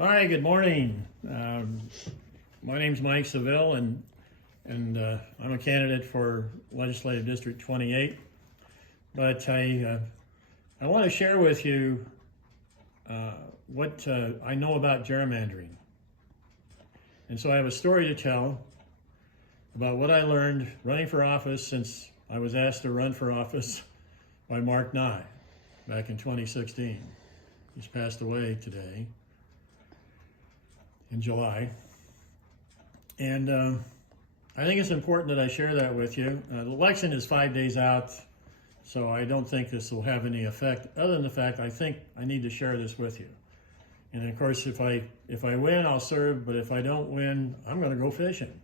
Hi, good morning. My name's Mike Seville, and I'm a candidate for Legislative District 28. But I want to share with you what I know about gerrymandering. And so I have a story to tell about what I learned running for office since I was asked to run for office by Mark Nye back in 2016. He's passed away today in July. And I think it's important that I share that with you. The election is 5 days out, so I don't think this will have any effect, other than the fact I think I need to share this with you. And of course, if I win, I'll serve, but if I don't win, I'm going to go fishing.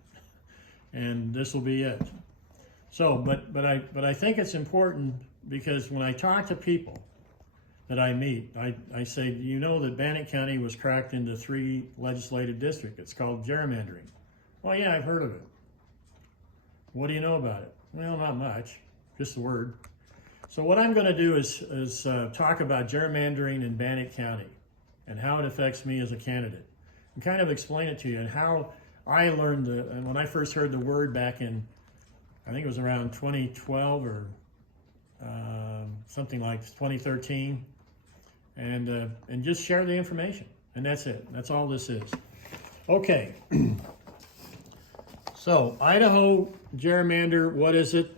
And this will be it. So, but I think it's important because when I talk to people that I meet, I say, you know that Bannock County was cracked into 3 legislative districts. It's called gerrymandering. Well, yeah, I've heard of it. What do you know about it? Well, not much, just the word. So what I'm going to do is talk about gerrymandering in Bannock County and how it affects me as a candidate, and kind of explain it to you and how I learned and when I first heard the word back in, I think it was around 2012 or something like 2013. And just share the information, and that's it. That's all this is. Okay. So Idaho gerrymander, what is it?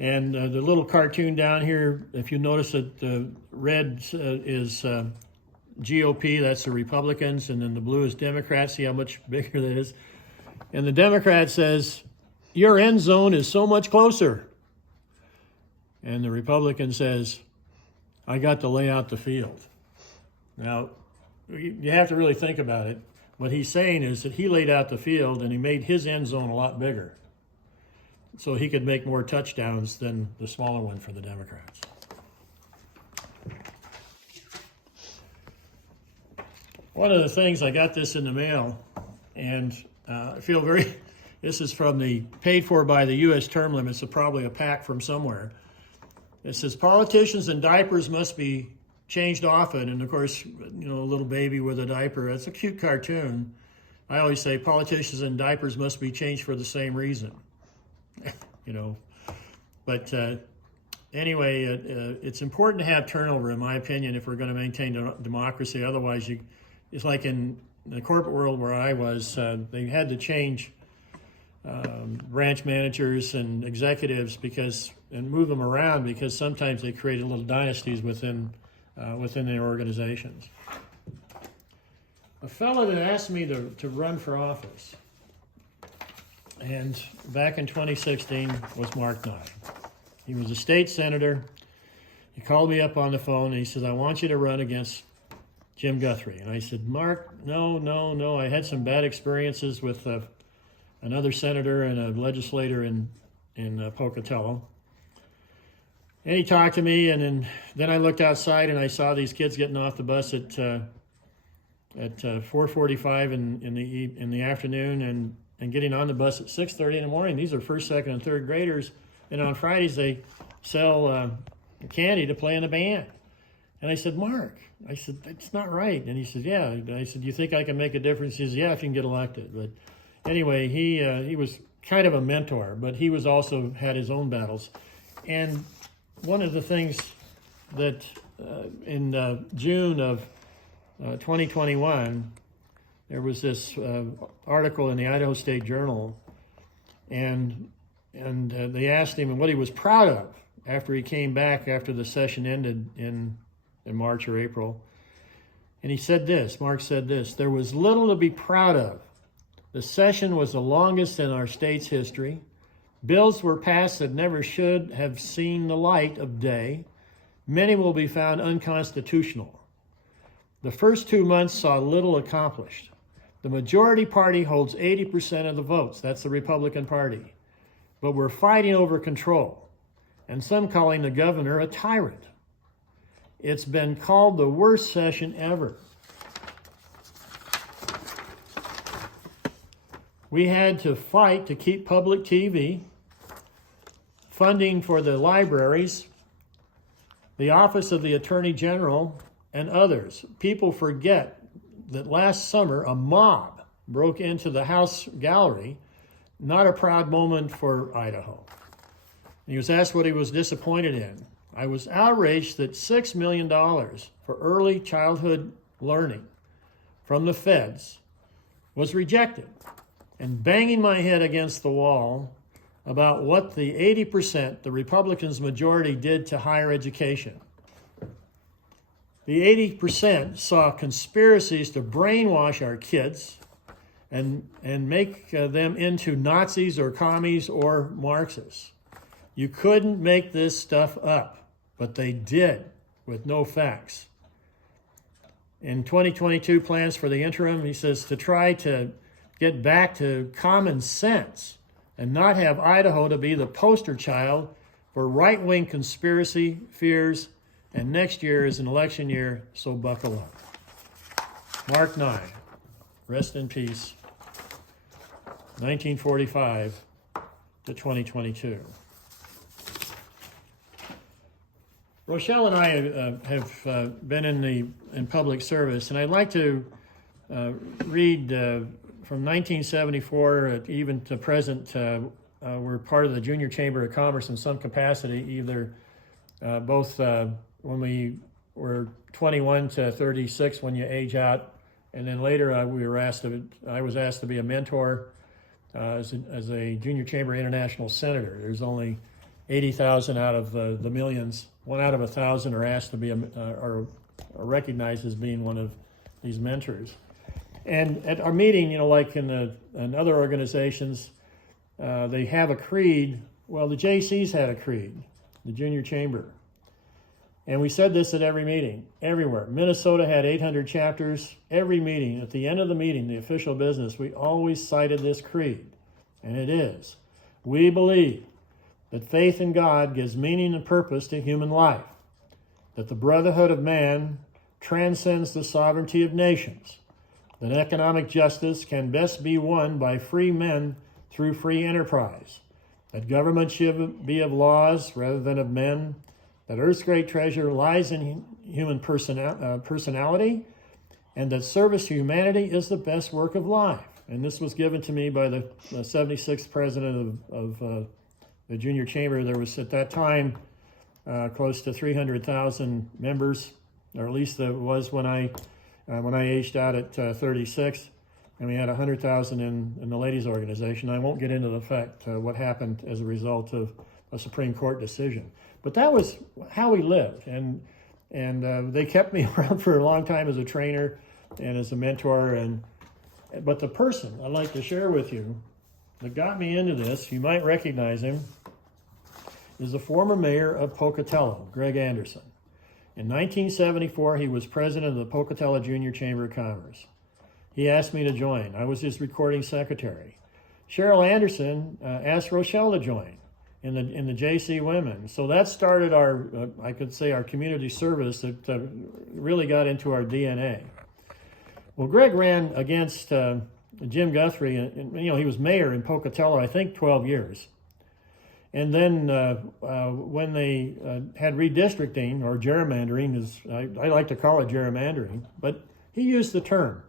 And the little cartoon down here, if you notice that the red is GOP, that's the Republicans, and then the blue is Democrats. See how much bigger that is? And the Democrat says, your end zone is so much closer. And the Republican says, I got to lay out the field. Now, you have to really think about it. What he's saying is that he laid out the field and he made his end zone a lot bigger so he could make more touchdowns than the smaller one for the Democrats. One of the things, I got this in the mail, and I feel very, this is from paid for by the U.S. term limits, so probably a pack from somewhere. It says, politicians in diapers must be changed often. And of course, you know, a little baby with a diaper, that's a cute cartoon. I always say politicians in diapers must be changed for the same reason, you know. But anyway, it's important to have turnover, in my opinion, if we're going to maintain democracy. Otherwise, it's like in the corporate world where I was, they had to change branch managers and executives and move them around because sometimes they created little dynasties within their organizations. A fellow that asked me to run for office, and back in 2016, was Mark Nye. He was a state senator. He called me up on the phone and he said, I want you to run against Jim Guthrie. And I said, Mark, no. I had some bad experiences with another senator and a legislator in Pocatello. And he talked to me, and then I looked outside and I saw these kids getting off the bus at 4:45 in the afternoon and getting on the bus at 6:30 in the morning. These are first, second, and third graders, and on Fridays they sell candy to play in a band. And I said, Mark, I said, that's not right. And he said, yeah. I said, do you think I can make a difference? He said, yeah, if you can get elected. But anyway, he was kind of a mentor, but he was also had his own battles. And one of the things that in June of 2021, there was this article in the Idaho State Journal, and they asked him what he was proud of after he came back after the session ended in March or April. And he said this, Mark said this, there was little to be proud of. The session was the longest in our state's history. Bills were passed that never should have seen the light of day. Many will be found unconstitutional. The first 2 months saw little accomplished. The majority party holds 80% of the votes. That's the Republican Party. But we're fighting over control, and some calling the governor a tyrant. It's been called the worst session ever. We had to fight to keep public TV, funding for the libraries, the Office of the Attorney General, and others. People forget that last summer a mob broke into the House gallery. Not a proud moment for Idaho. He was asked what he was disappointed in. I was outraged that $6 million for early childhood learning from the feds was rejected, and banging my head against the wall about what the 80%, the Republicans' majority, did to higher education. The 80% saw conspiracies to brainwash our kids and make them into Nazis or commies or Marxists. You couldn't make this stuff up, but they did with no facts. In 2022 plans for the interim, he says to try to get back to common sense and not have Idaho to be the poster child for right-wing conspiracy fears, and next year is an election year, so buckle up. Mark 9, rest in peace, 1945 to 2022. Rochelle and I have been in public service, and I'd like to read from 1974 even to present. We're part of the Junior Chamber of Commerce in some capacity, either both when we were 21 to 36 when you age out, and then later I was asked to be a mentor as a Junior Chamber International Senator. There's only 80,000 out of the millions. 1 out of 1,000 are asked to be are recognized as being one of these mentors. And at our meeting, like in other organizations, they have a creed. Well, the JCs had a creed, the Junior Chamber. And we said this at every meeting, everywhere. Minnesota had 800 chapters. Every meeting, at the end of the meeting, the official business, we always cited this creed. And it is, we believe that faith in God gives meaning and purpose to human life, that the brotherhood of man transcends the sovereignty of nations, that economic justice can best be won by free men through free enterprise, that government should be of laws rather than of men, that Earth's great treasure lies in human personality, and that service to humanity is the best work of life. And this was given to me by the 76th president of the Junior Chamber. There was at that time close to 300,000 members, or at least it was when I aged out at 36, and we had 100,000 in the ladies' organization. I won't get into the fact what happened as a result of a Supreme Court decision, but that was how we lived, and they kept me around for a long time as a trainer and as a mentor. But the person I'd like to share with you that got me into this, you might recognize him, is the former mayor of Pocatello, Greg Anderson. In 1974, he was president of the Pocatello Junior Chamber of Commerce. He asked me to join. I was his recording secretary. Cheryl Anderson asked Rochelle to join in the JC Women. So that started our, I could say, our community service that really got into our DNA. Well, Greg ran against Jim Guthrie, and he was mayor in Pocatello, I think 12 years. And then when they had redistricting, or gerrymandering, I like to call it gerrymandering, but he used the term.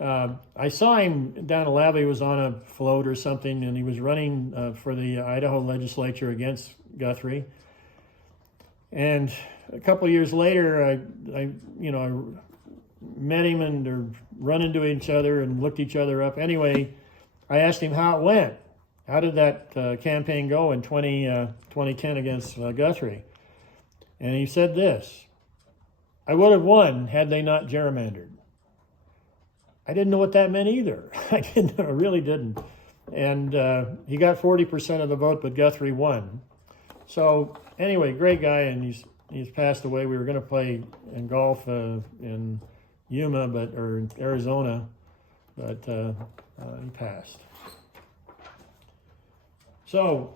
I saw him down at Lava. He was on a float or something, and he was running for the Idaho legislature against Guthrie. And a couple of years later, I met him and they're running into each other and looked each other up. Anyway, I asked him how it went. How did that campaign go in 2010 against Guthrie? And he said this: I would have won had they not gerrymandered. I didn't know what that meant either. I really didn't. And he got 40% of the vote, but Guthrie won. So anyway, great guy, and he's passed away. We were going to play in golf in Yuma, or in Arizona, but he passed. So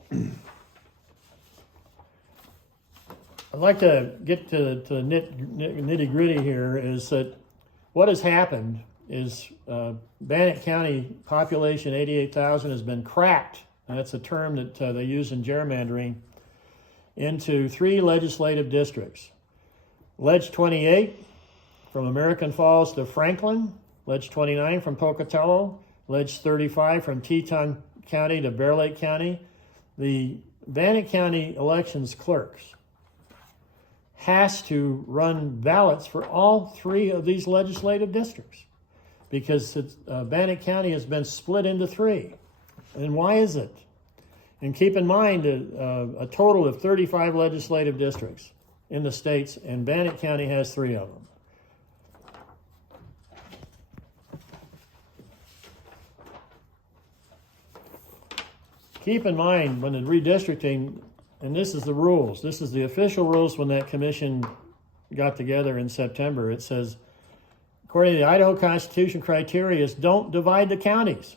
I'd like to get to the nitty gritty here. Is that what has happened is Bannock County population 88,000 has been cracked, and that's a term that they use in gerrymandering, into 3 legislative districts. Ledge 28 from American Falls to Franklin, Ledge 29 from Pocatello, Ledge 35 from Teton County to Bear Lake County. The Bannock County elections clerks has to run ballots for all 3 of these legislative districts because Bannock County has been split into 3. And why is it? And keep in mind a total of 35 legislative districts in the states, and Bannock County has 3 of them. Keep in mind when the redistricting, and this is the rules, this is the official rules when that commission got together in September. It says, according to the Idaho Constitution criteria, is don't divide the counties.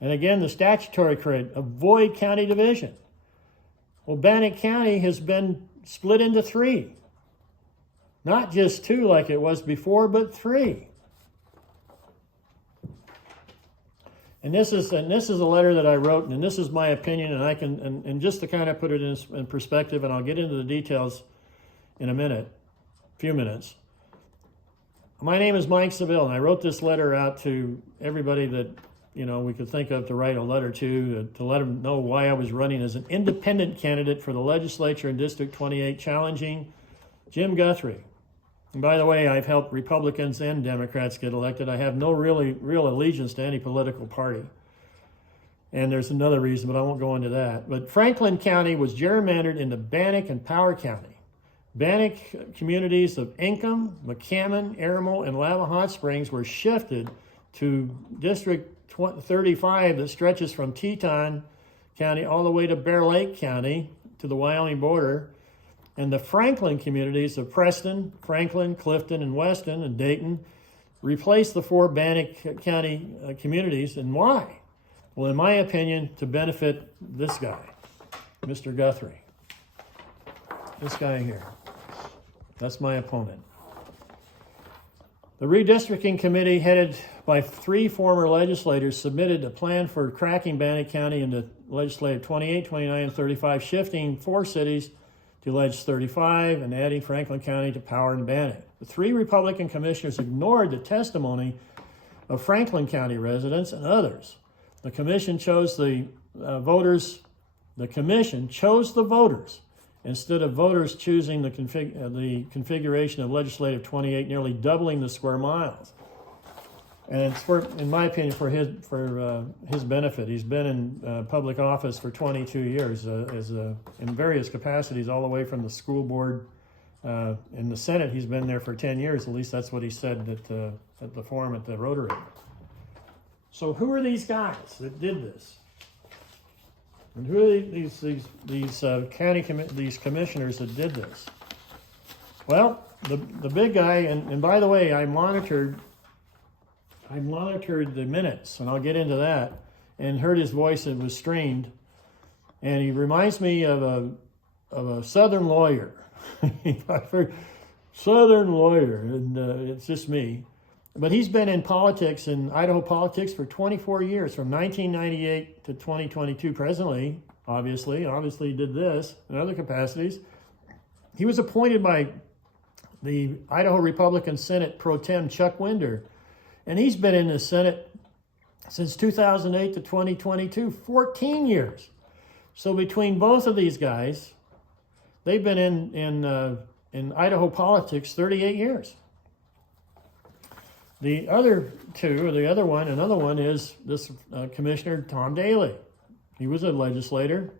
And again, the statutory criteria, avoid county division. Well, Bannock County has been split into 3. Not just 2 like it was before, but 3. And this is a letter that I wrote, and this is my opinion, and I can, and just to kind of put it in perspective, and I'll get into the details in a few minutes. My name is Mike Seville, and I wrote this letter out to everybody that, you know, we could think of to write a letter to let them know why I was running as an independent candidate for the legislature in District 28, challenging Jim Guthrie. And by the way, I've helped Republicans and Democrats get elected. I have no real allegiance to any political party. And there's another reason, but I won't go into that. But Franklin County was gerrymandered into Bannock and Power County. Bannock communities of Incumbent, McCammon, Aramal, and Lava Hot Springs were shifted to District 35 that stretches from Teton County all the way to Bear Lake County to the Wyoming border. And the Franklin communities of Preston, Franklin, Clifton, and Weston, and Dayton replaced the 4 Bannock County communities. And why? Well, in my opinion, to benefit this guy, Mr. Guthrie. This guy here. That's my opponent. The Redistricting Committee, headed by 3 former legislators, submitted a plan for cracking Bannock County into legislative 28, 29, and 35, shifting 4 cities to Ledge 35 and adding Franklin County to Power and Bannock. The 3 Republican commissioners ignored the testimony of Franklin County residents and others. The commission chose the voters. The commission chose the voters instead of voters choosing the configuration of legislative 28, nearly doubling the square miles. And it's in my opinion, for his benefit. He's been in public office for 22 years in various capacities, all the way from the school board. In the Senate, he's been there for 10 years. At least that's what he said at the forum at the Rotary. So who are these guys that did this? And who are these commissioners that did this? Well, the big guy, and by the way, I monitored the minutes, and I'll get into that, and heard his voice. It was streamed, and he reminds me of a Southern lawyer. I've heard Southern lawyer, and it's just me. But he's been in politics, in Idaho politics, for 24 years, from 1998 to 2022. Presently, obviously he did this in other capacities. He was appointed by the Idaho Republican Senate Pro Tem Chuck Winder, and he's been in the Senate since 2008 to 2022, 14 years. So between both of these guys, they've been in Idaho politics 38 years. The other two, or another one is this Commissioner Tom Daly. He was a legislator.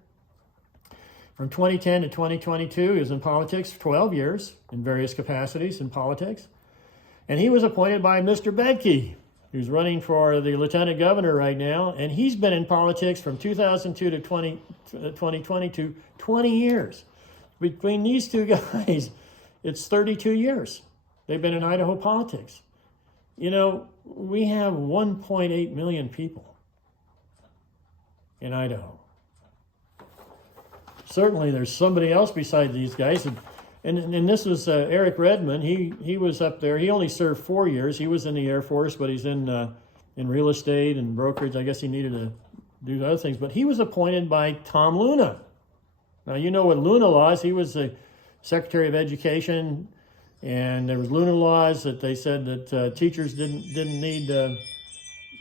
From 2010 to 2022, he was in politics for 12 years in various capacities in politics. And he was appointed by Mr. Bedke, who's running for the lieutenant governor right now. And he's been in politics from 2002 to 2022, 20 years. Between these two guys, it's 32 years they've been in Idaho politics. You know, we have 1.8 million people in Idaho. Certainly there's somebody else besides these guys. And this was Eric Redmond. He was up there. He only served 4 years. He was in the Air Force, but he's in real estate and brokerage. I guess he needed to do other things. But he was appointed by Tom Luna. Now, you know what Luna was. He was the Secretary of Education And there was Luna laws that they said that teachers didn't need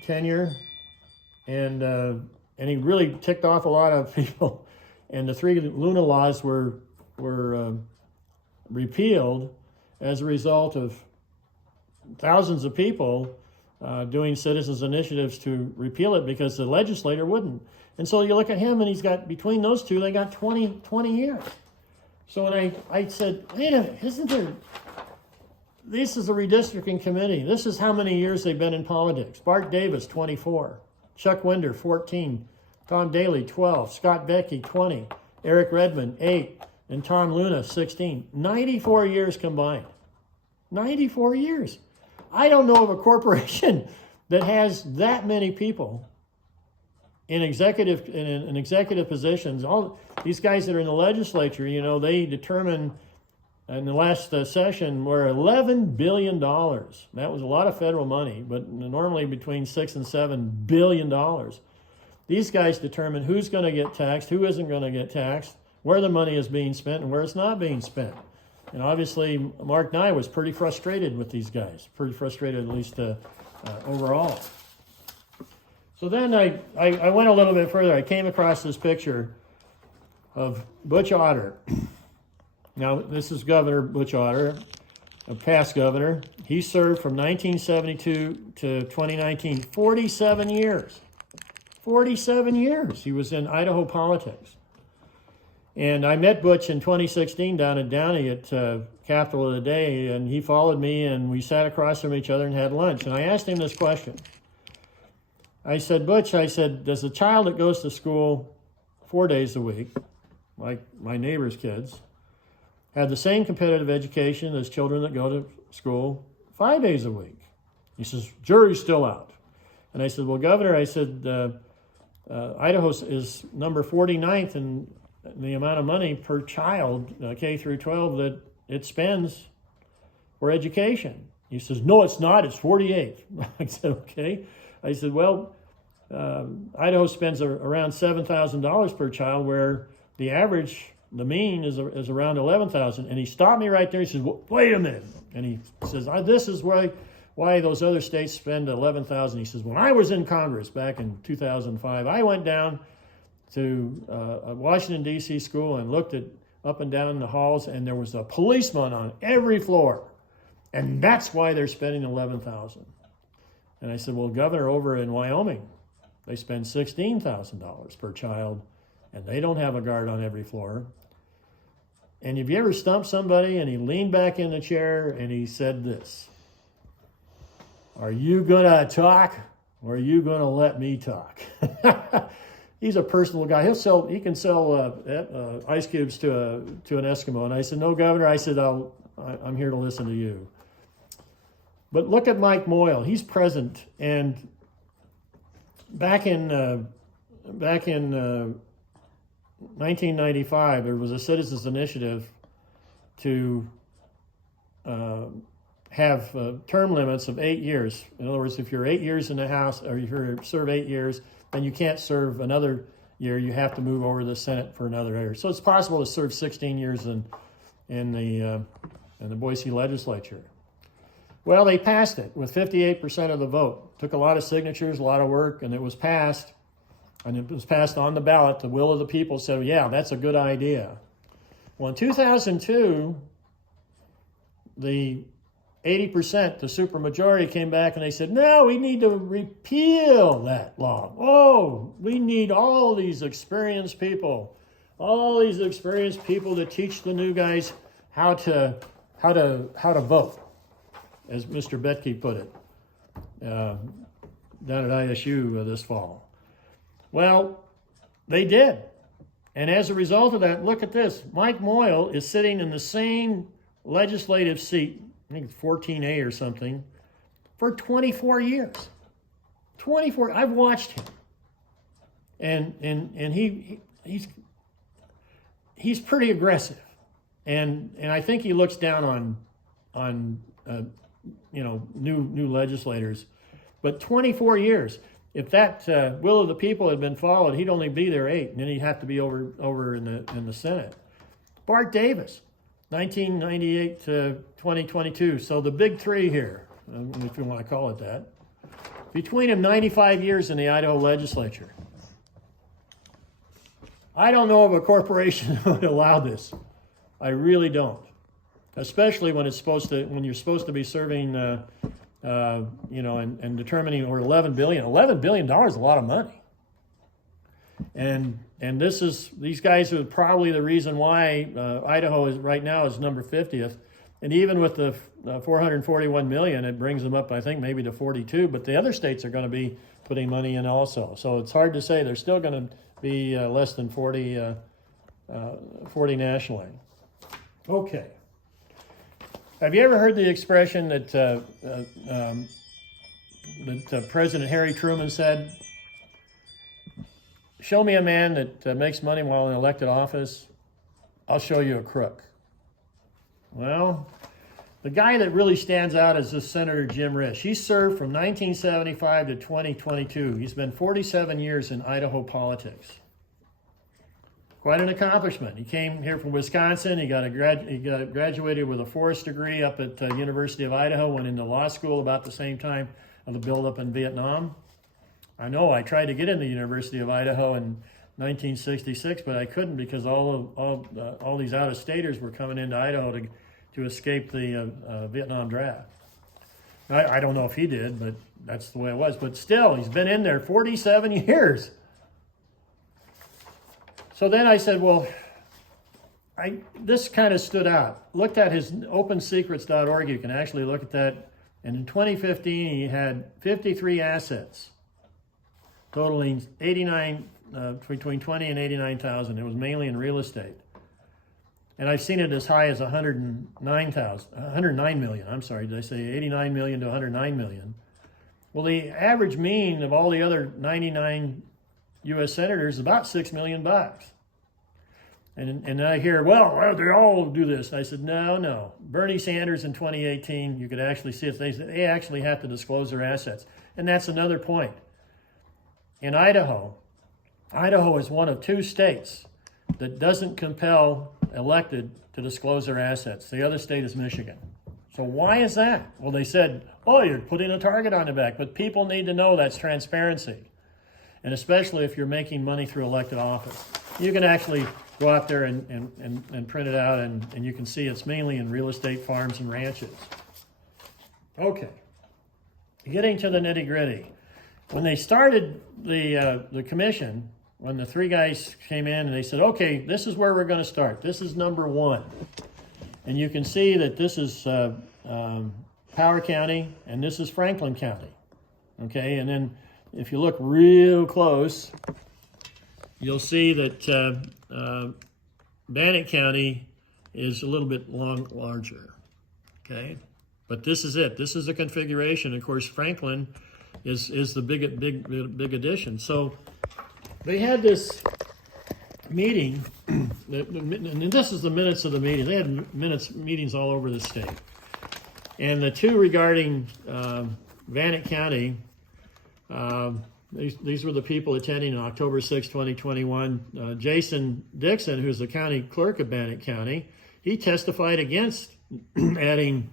tenure, and he really ticked off a lot of people. And the 3 Luna laws were repealed as a result of thousands of people doing citizens initiatives to repeal it because the legislator wouldn't. And so you look at him, and he's got, between those two, they got 20 years. So when I said, wait a minute, isn't there, this is a redistricting committee. This is how many years they've been in politics. Bart Davis, 24. Chuck Winder, 14. Tom Daly, 12. Scott Becky, 20. Eric Redmond, 8. And Tom Luna, 16. 94 years combined. 94 years. I don't know of a corporation that has that many people in executive positions. All these guys that are in the legislature, you know, they determined in the last session were $11 billion. That was a lot of federal money, but normally between $6 and $7 billion. These guys determine who's going to get taxed, who isn't going to get taxed, where the money is being spent, and where it's not being spent. And obviously, Mark Nye was pretty frustrated with these guys, pretty frustrated at least overall. So then I went a little bit further. I came across this picture of Butch Otter. Now, this is Governor Butch Otter, a past governor. He served from 1972 to 2019, 47 years. 47 years he was in Idaho politics. And I met Butch in 2016 down at Downey at Capital of the Day, and he followed me, and we sat across from each other and had lunch. And I asked him this question. I said, Butch, I said, does a child that goes to school 4 days a week, like my neighbor's kids, have the same competitive education as children that go to school 5 days a week? He says, jury's still out. And I said, well, Governor, I said, Idaho is number 49th in the amount of money per child, K through 12, that it spends for education. He says, no, it's not, it's 48th. I said, okay. I said, well, Idaho spends around $7,000 per child, where the average, the mean is around $11,000. And he stopped me right there. He says, well, wait a minute. And he says, this is why those other states spend $11,000. He says, when I was in Congress back in 2005, I went down to a Washington, D.C. school and looked at up and down the halls, and there was a policeman on every floor. And that's why they're spending $11,000. And I said, well, Governor, over in Wyoming, they spend $16,000 per child, and they don't have a guard on every floor. And have you ever stumped somebody and he leaned back in the chair and he said this, are you going to talk, or are you going to let me talk? He's a personal guy. He can sell ice cubes to an Eskimo. And I said, no, Governor. I said, I'm here to listen to you. But look at Mike Moyle. He's present. And back in 1995, there was a citizens initiative to have term limits of 8 years. In other words, if you're 8 years in the House, or if you serve 8 years, then you can't serve another year. You have to move over to the Senate for another year. So it's possible to serve 16 years in the Boise legislature. Well, they passed it with 58% of the vote. Took a lot of signatures, a lot of work, and it was passed. And it was passed on the ballot. The will of the people said, yeah, that's a good idea. Well, in 2002, the 80%, the supermajority, came back and they said, no, we need to repeal that law. Oh, we need all these experienced people to teach the new guys how to vote, as Mr. Betke put it, down at ISU this fall. Well, they did. And as a result of that, look at this. Mike Moyle is sitting in the same legislative seat, I think 14A or something, for 24 years. 24. I've watched him, and he's pretty aggressive, and I think he looks down on new legislators. But 24 years. If that will of the people had been followed, he'd only be there 8, and then he'd have to be over in the Senate. Bart Davis, 1998 to 2022. So the big three here, if you want to call it that. Between them, 95 years in the Idaho legislature. I don't know of a corporation that would allow this. I really don't. Especially when when you're supposed to be serving, and determining, or $11 billion. $11 billion is a lot of money. And these guys are probably the reason why Idaho is right now is number 50th. And even with the 441 million, it brings them up, I think, maybe to 42. But the other states are going to be putting money in also. So it's hard to say. They're still going to be less than 40 nationally. Okay. Have you ever heard the expression that President Harry Truman said, "Show me a man that makes money while in elected office, I'll show you a crook"? Well, the guy that really stands out is this Senator Jim Risch. He served from 1975 to 2022. He's been 47 years in Idaho politics. Quite an accomplishment. He came here from Wisconsin. He graduated with a forest degree up at University of Idaho, went into law school about the same time of the buildup in Vietnam. I know I tried to get into the University of Idaho in 1966, but I couldn't because all these out-of-staters were coming into Idaho to escape the Vietnam draft. I don't know if he did, but that's the way it was. But still, he's been in there 47 years. So then I said, well, this kind of stood out. Looked at his opensecrets.org. You can actually look at that. And in 2015, he had 53 assets, totaling 89, between 20 and 89,000. It was mainly in real estate. And I've seen it as high as 109 million. I'm sorry, did I say 89 million to 109 million? Well, the average mean of all the other 99 U.S. senators is about $6 million. And I hear, well, they all do this. And I said, no. Bernie Sanders in 2018, you could actually see it. They actually have to disclose their assets. And that's another point. In Idaho is one of two states that doesn't compel elected to disclose their assets. The other state is Michigan. So why is that? Well, they said, you're putting a target on the back. But people need to know that's transparency. And especially if you're making money through elected office. You can actually go out there and print it out, and you can see it's mainly in real estate, farms, and ranches. Okay. Getting to the nitty-gritty. When they started the commission, when the three guys came in and they said, okay, this is where we're going to start. This is number one. And you can see that this is Power County, and this is Franklin County. Okay, and then if you look real close, you'll see that Bannock County is a little bit larger, okay? But this is it. This is the configuration. Of course, Franklin is the big addition. So they had this meeting, and this is the minutes of the meeting. They had meetings all over the state. And the two regarding Bannock County, these were the people attending on October 6, 2021. Jason Dixon, who's the county clerk of Bannock County, he testified against adding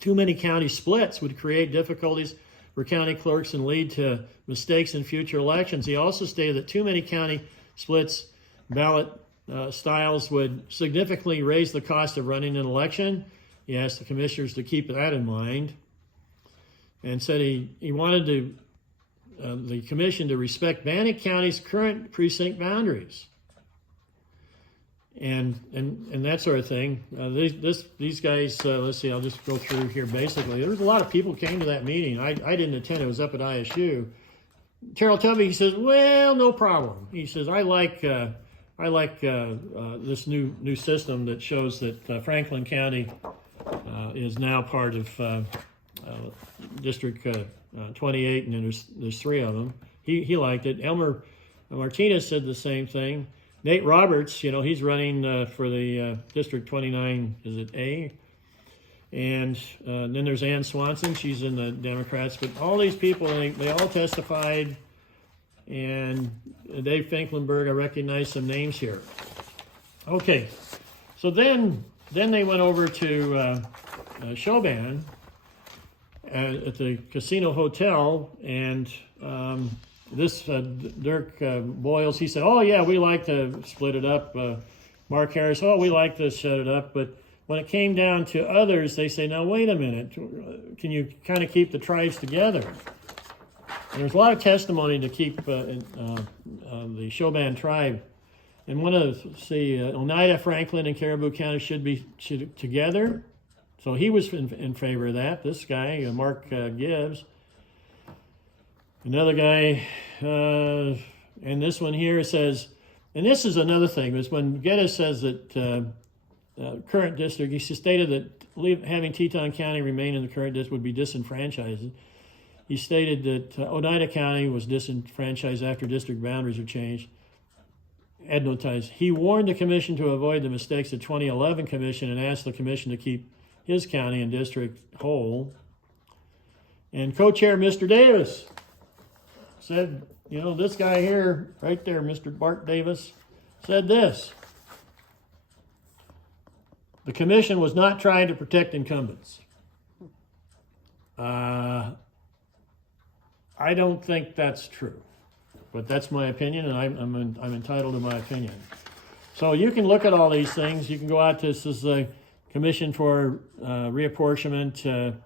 too many county splits would create difficulties for county clerks and lead to mistakes in future elections. He also stated that too many county splits ballot styles would significantly raise the cost of running an election. He asked the commissioners to keep that in mind and said he wanted the commission to respect Bannock County's current precinct boundaries, and that sort of thing. These guys, let's see, I'll just go through here. Basically, there was a lot of people came to that meeting. I didn't attend; it was up at ISU. Terrell Tubby, he says, "Well, no problem." He says, "I like this new system that shows that Franklin County is now part of District 28, and then there's three of them." He liked it. Elmer Martinez said the same thing. Nate Roberts, he's running for the District 29, is it A? And then there's Ann Swanson, she's in the Democrats. But all these people, they all testified. And Dave Finklenberg, I recognize some names here. Okay, so then then they went over to Chauvin at the Casino Hotel, and this Dirk Boyles, he said, "Oh yeah, we like to split it up." Mark Harris, "Oh, we like to shut it up." But when it came down to others, they say, "Now wait a minute, can you kind of keep the tribes together?" And there's a lot of testimony to keep the Chauvin tribe. And one of Oneida, Franklin, and Caribou County should together. So he was in favor of that. This guy, Mark Gibbs. Another guy, and this one here says, and this is another thing, is when Geddes says that current district, he stated that having Teton County remain in the current district would be disenfranchising. He stated that Oneida County was disenfranchised after district boundaries were changed. Advertised. He warned the commission to avoid the mistakes of the 2011 commission and asked the commission to keep his county and district whole. And co-chair Mr. Davis said, you know, this guy here, right there, Mr. Bart Davis, said this: the commission was not trying to protect incumbents. I don't think that's true. But that's my opinion, and I'm entitled to my opinion. So you can look at all these things. You can go out to this is the Commission for Reapportionment, and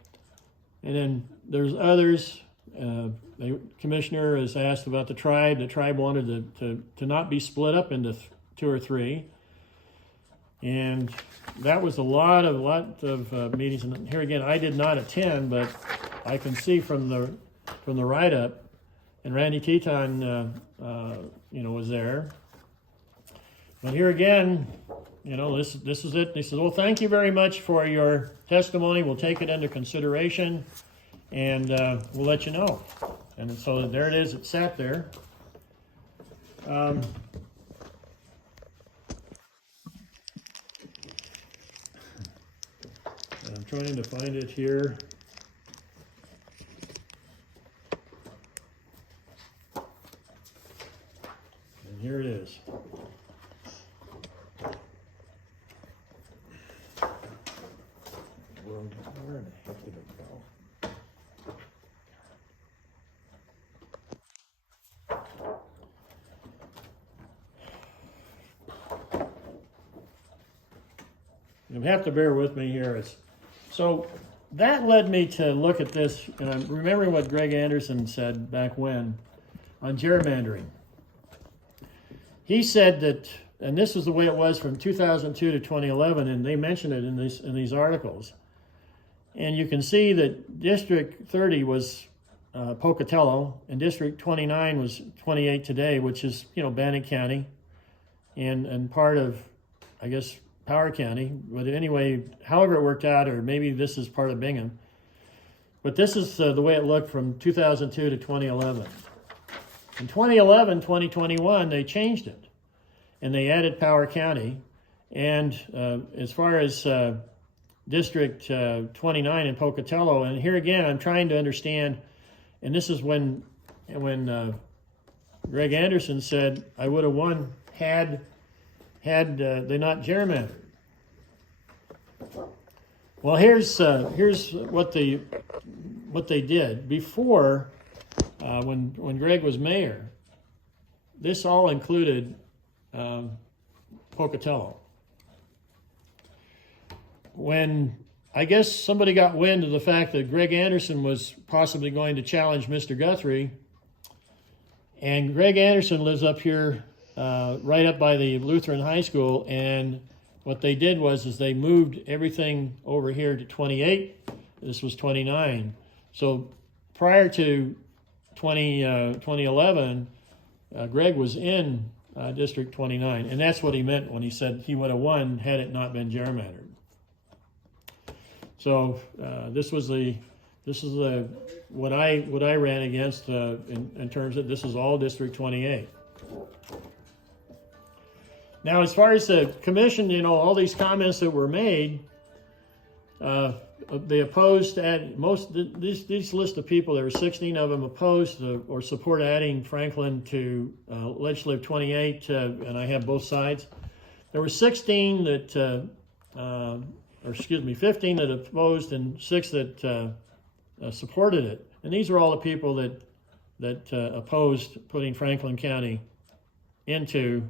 then there's others. The commissioner has asked about the tribe. The tribe wanted to not be split up into 2 or 3, and that was a lot of meetings. And here again, I did not attend, but I can see from the write-up. And Randy Teton, was there. But here again, this is it. He says, "Well, thank you very much for your testimony. We'll take it into consideration, and we'll let you know." And so there it is. It sat there. I'm trying to find it here. Here it is. Where the heck did it go? You have to bear with me here. So that led me to look at this, and I'm remembering what Greg Anderson said back when on gerrymandering. He said that, and this is the way it was from 2002 to 2011, and they mention it in these articles. And you can see that District 30 was Pocatello, and District 29 was 28 today, which is Bannock County, and part of, I guess, Power County. But anyway, however it worked out, or maybe this is part of Bingham. But this is the way it looked from 2002 to 2011. In 2011, 2021, they changed it, and they added Power County. And as far as District 29 in Pocatello, and here again, I'm trying to understand, and this is when Greg Anderson said, I would have won had they not gerrymandered. Well, here's what they did before. When Greg was mayor, this all included Pocatello. When I guess somebody got wind of the fact that Greg Anderson was possibly going to challenge Mr. Guthrie, and Greg Anderson lives up here right up by the Lutheran High School, and what they did was they moved everything over here to 28. This was 29. So prior to 2011, Greg was in District 29, and that's what he meant when he said he would have won had it not been gerrymandered. So this is what I ran against in terms of this is all District 28. Now, as far as the commission, all these comments that were made, they opposed this list of people. There were 16 of them opposed or support adding Franklin to legislative 28, and I have both sides. There were 16 that or excuse me, 15 that opposed and 6 that supported it. And these are all the people that opposed putting Franklin County into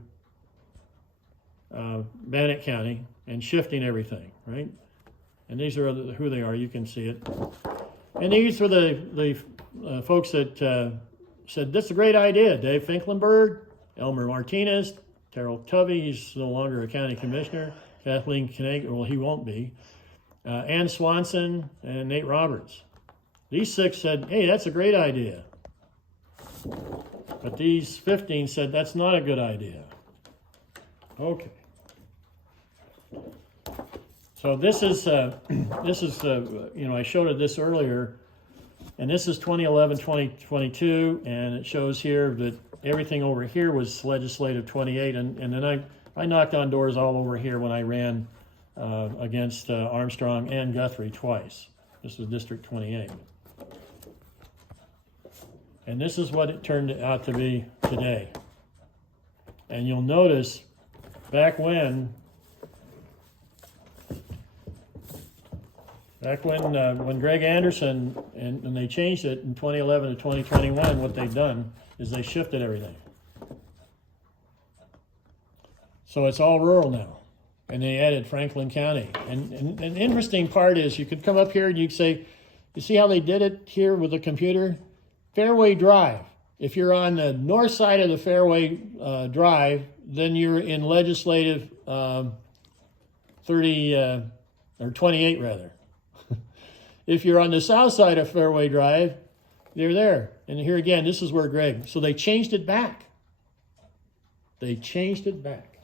Bannock County and shifting everything, right? And these are who they are. You can see it. And these were the folks that said, "This is a great idea." Dave Finklenberg, Elmer Martinez, Terrell Tubby, he's no longer a county commissioner, Kathleen Knag, well, he won't be, Ann Swanson, and Nate Roberts. These 6 said, "Hey, that's a great idea." But these 15 said, "That's not a good idea." Okay. So this is you know, I showed it this earlier, and this is 2011, 2022, and it shows here that everything over here was legislative 28, and then I knocked on doors all over here when I ran against Armstrong and Guthrie twice. This was District 28. And this is what it turned out to be today. And you'll notice back when Greg Anderson and they changed it in 2011 to 2021, what they've done is they shifted everything. So it's all rural now. And they added Franklin County. And the interesting part is you could come up here and you could say, you see how they did it here with the computer? Fairway Drive. If you're on the north side of the Fairway Drive, then you're in legislative 30 or 28 rather. If you're on the south side of Fairway Drive, they're there. And here again, this is where Greg. So they changed it back. They changed it back.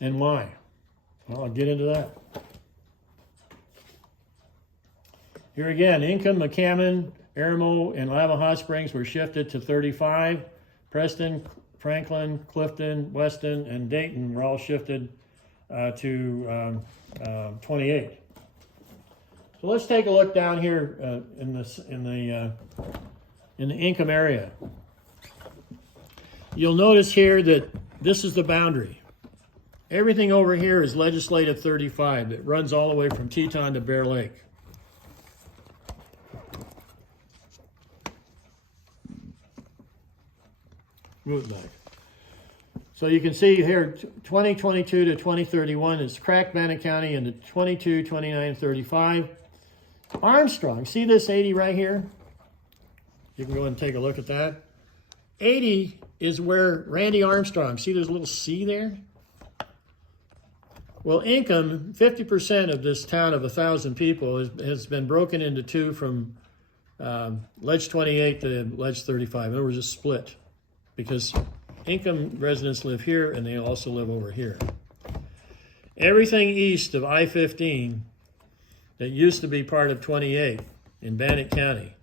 And why? Well, I'll get into that. Here again, Incumbent, McCammon, Aramo, and Lava Hot Springs were shifted to 35. Preston, Franklin, Clifton, Weston, and Dayton were all shifted to 28. So let's take a look down here in the Income area. You'll notice here that this is the boundary. Everything over here is legislative 35 that runs all the way from Teton to Bear Lake. Move it back. So you can see here 2022 to 2031 is cracked Bannock County into 22, 29, 35. Armstrong, see this 80 right here? You can go and take a look at that. 80 is where Randy Armstrong, see there's a little C there? Well, Income, 50% of this town of 1,000 people has been broken into 2 from Ledge 28 to Ledge 35. In other words, it's split because Income residents live here and they also live over here. Everything east of I-15 that used to be part of 28 in Bannock County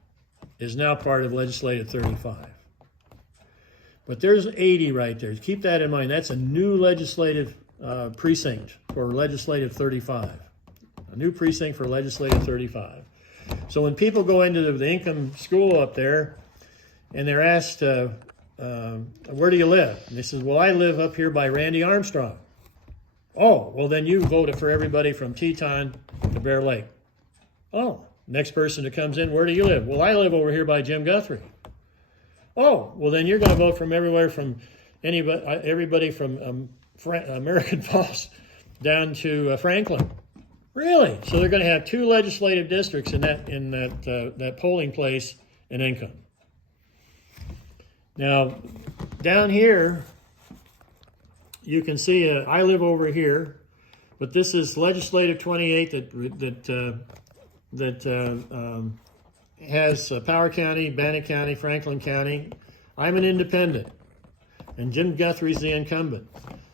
is now part of legislative 35. But there's 80 right there. Keep that in mind. That's a new legislative precinct for legislative 35. A new precinct for legislative 35. So when people go into the Income school up there and they're asked, where do you live? And they say, well, I live up here by Randy Armstrong. Oh, well, then you voted for everybody from Teton to Bear Lake. Oh, next person that comes in, where do you live? Well, I live over here by Jim Guthrie. Oh, well, then you're going to vote from everywhere from everybody from American Falls down to Franklin. Really? So they're going to have 2 legislative districts in that polling place in Income. Now, down here, you can see I live over here, but this is legislative 28 that has Power County, Bannock County, Franklin County. I'm an independent, and Jim Guthrie's the incumbent.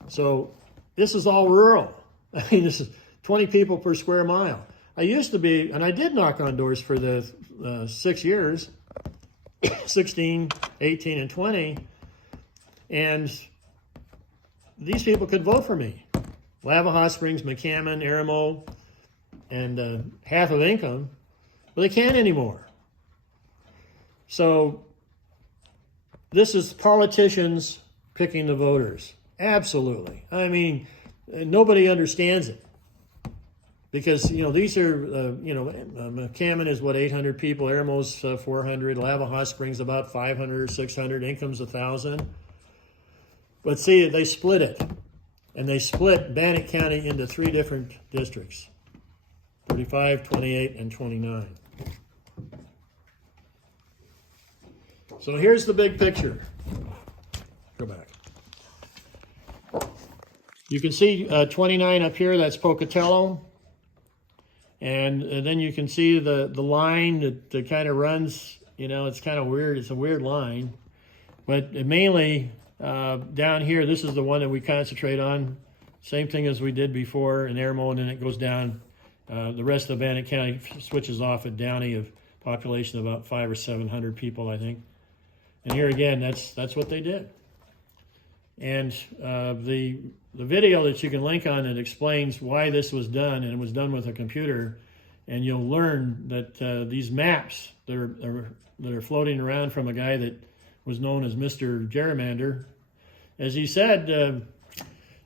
So this is all rural. I mean, this is 20 people per square mile. I used to be, and I did knock on doors for the 6 years, 16, 18, and 20, and these people could vote for me. Lava Hot Springs, McCammon, Aramo, and half of Income, but they can't anymore. So this is politicians picking the voters. Absolutely. I mean, nobody understands it. Because, these are, McCammon is what, 800 people, Aramo's 400, Lava Hot Springs about 500 or 600, Income's 1,000. But see, they split it. And they split Bannock County into 3 different districts, 35, 28, and 29. So here's the big picture. Go back. You can see 29 up here, that's Pocatello. And then you can see the line that kind of runs, it's kind of weird. It's a weird line. But mainly down here, this is the one that we concentrate on. Same thing as we did before in Aramo, and then it goes down. The rest of Bannock County switches off at Downey of population of about 500 or 700 people, I think. And here again, that's what they did. And the video that you can link on that explains why this was done, and it was done with a computer, and you'll learn that these maps that are floating around from a guy that was known as Mr. Gerrymander, as he said,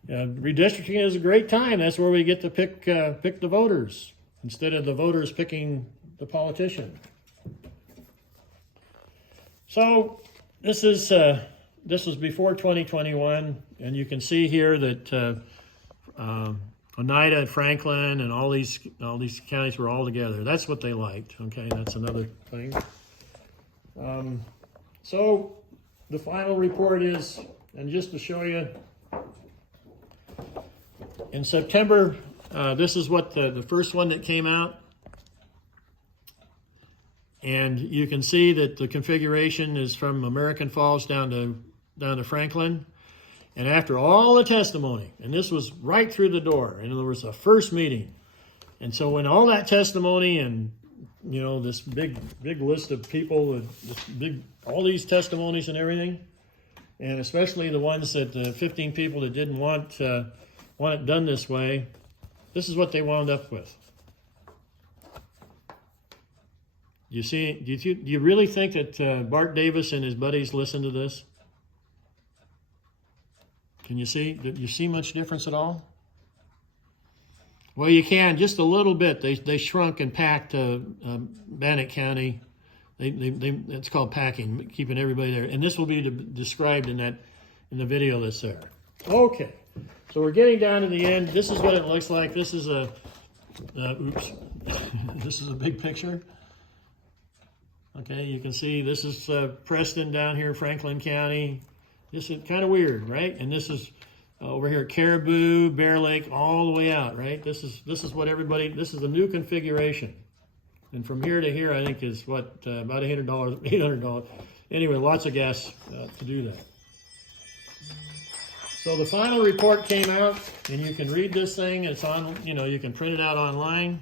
redistricting is a great time. That's where we get to pick the voters instead of the voters picking the politician. So this was before 2021, and you can see here that Oneida and Franklin and all these counties were all together. That's what they liked. Okay, that's another thing. So the final report is, and just to show you, in September, this is what the first one that came out. And you can see that the configuration is from American Falls down to Franklin. And after all the testimony, and this was right through the door, and there was a first meeting. And so when all that testimony and, this big list of people, all these testimonies and everything, and especially the ones that the 15 people that didn't want it done this way, this is what they wound up with. You see, do you really think that Bart Davis and his buddies listened to this? Can you see? Do you see much difference at all? Well, you can, just a little bit. They shrunk and packed Bannock County. It's called packing, keeping everybody there. And this will be described in the video that's there. Okay, so we're getting down to the end. This is what it looks like. This is oops, this is a big picture. Okay, you can see this is Preston down here, Franklin County. This is kind of weird, right? And this is over here, Caribou, Bear Lake, all the way out, right? This is what everybody. This is the new configuration, and from here to here, I think is what about $800, $800. Anyway, lots of gas to do that. So the final report came out, and you can read this thing. It's on. You can print it out online.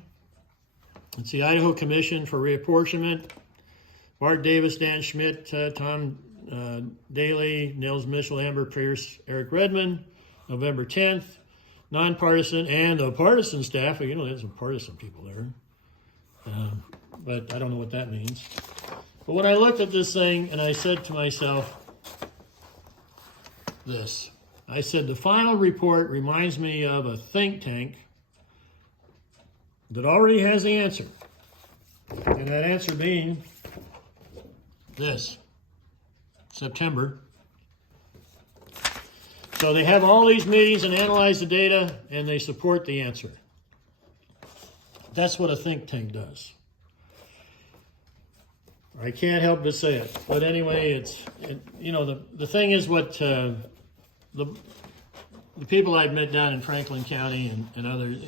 It's the Idaho Commission for Reapportionment. Bart Davis, Dan Schmidt, Tom Daly, Nils Mitchell, Amber Pierce, Eric Redmond, November 10th, nonpartisan, and the partisan staff. There's some partisan people there, but I don't know what that means. But when I looked at this thing, and I said to myself this, I said, the final report reminds me of a think tank that already has the answer, and that answer being this, September. So they have all these meetings and analyze the data, and they support the answer. That's what a think tank does. I can't help but say it. But anyway, the thing is what the people I've met down in Franklin County and others,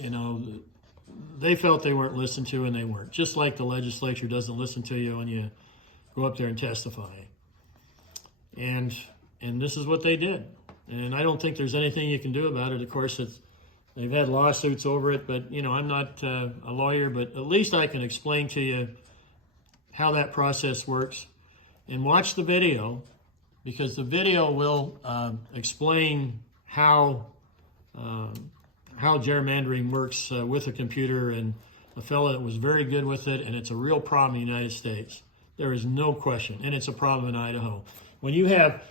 they felt they weren't listened to, and they weren't. Just like the legislature doesn't listen to you when you go up there and testify. And this is what they did. And I don't think there's anything you can do about it. Of course, they've had lawsuits over it, but I'm not a lawyer, but at least I can explain to you how that process works. And watch the video, because the video will explain how gerrymandering works with a computer, and a fellow that was very good with it, and it's a real problem in the United States. There is no question, and it's a problem in Idaho. When you have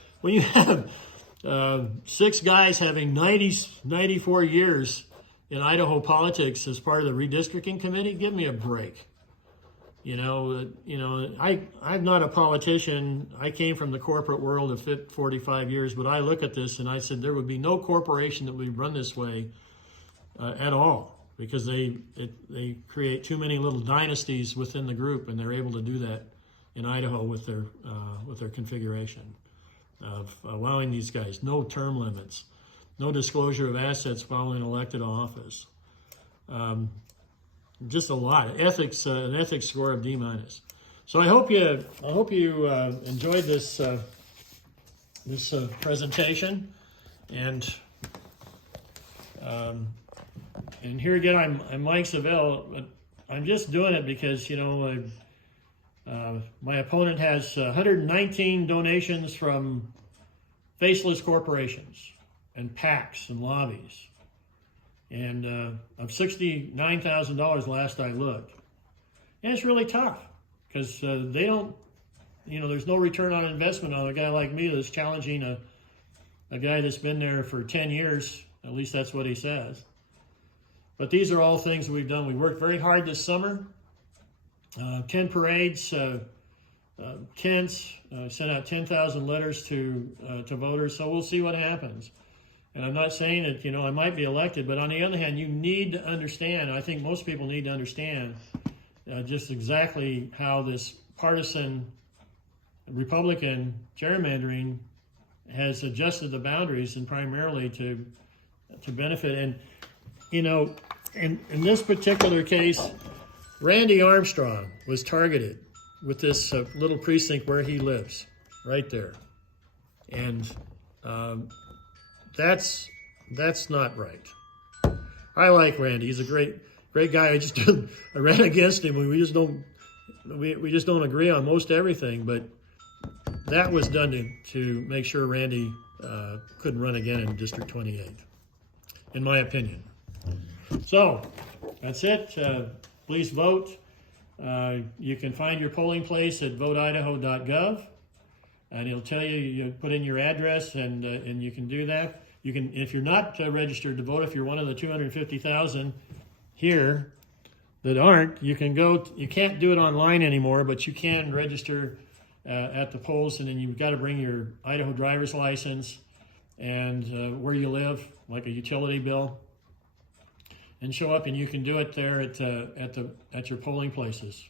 6 guys having 94 years in Idaho politics as part of the redistricting committee. Give me a break. I'm not a politician. I came from the corporate world of 45 years, but I look at this and I said there would be no corporation that would run this way at all, because they create too many little dynasties within the group, and they're able to do that in Idaho with their configuration of allowing these guys no term limits, no disclosure of assets following elected office. Just a lot of ethics, an ethics score of D-. So I hope you enjoyed this presentation, and here again I'm Mike Seville, but I'm just doing it because my opponent has 119 donations from faceless corporations and PACs and lobbies. And of $69,000 last I looked. And it's really tough because they don't, there's no return on investment on a guy like me that's challenging a guy that's been there for 10 years. At least that's what he says. But these are all things we've done. We worked very hard this summer. 10 parades, tents, sent out 10,000 letters to voters. So we'll see what happens. And I'm not saying that, I might be elected, but on the other hand, you need to understand, I think most people need to understand just exactly how this partisan Republican gerrymandering has adjusted the boundaries, and primarily to benefit. And, in this particular case, Randy Armstrong was targeted with this little precinct where he lives, right there. And that's not right. I like Randy. He's a great guy. I ran against him. We just don't agree on most everything. But that was done to make sure Randy couldn't run again in District 28, in my opinion. So that's it. Please vote. You can find your polling place at voteidaho.gov, and it'll tell you put in your address, and you can do that. You can, if you're not registered to vote, if you're one of the 250,000 here that aren't, you can go. You can't do it online anymore, but you can register at the polls, and then you've got to bring your Idaho driver's license and where you live, like a utility bill, and show up. And you can do it there at your polling places.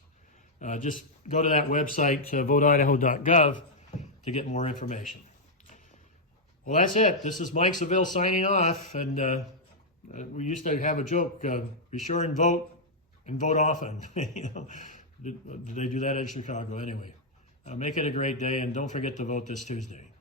Just go to that website, voteidaho.gov, to get more information. Well, that's it. This is Mike Seville signing off, and we used to have a joke: be sure and vote often. Did they do that in Chicago? Anyway, make it a great day, and don't forget to vote this Tuesday.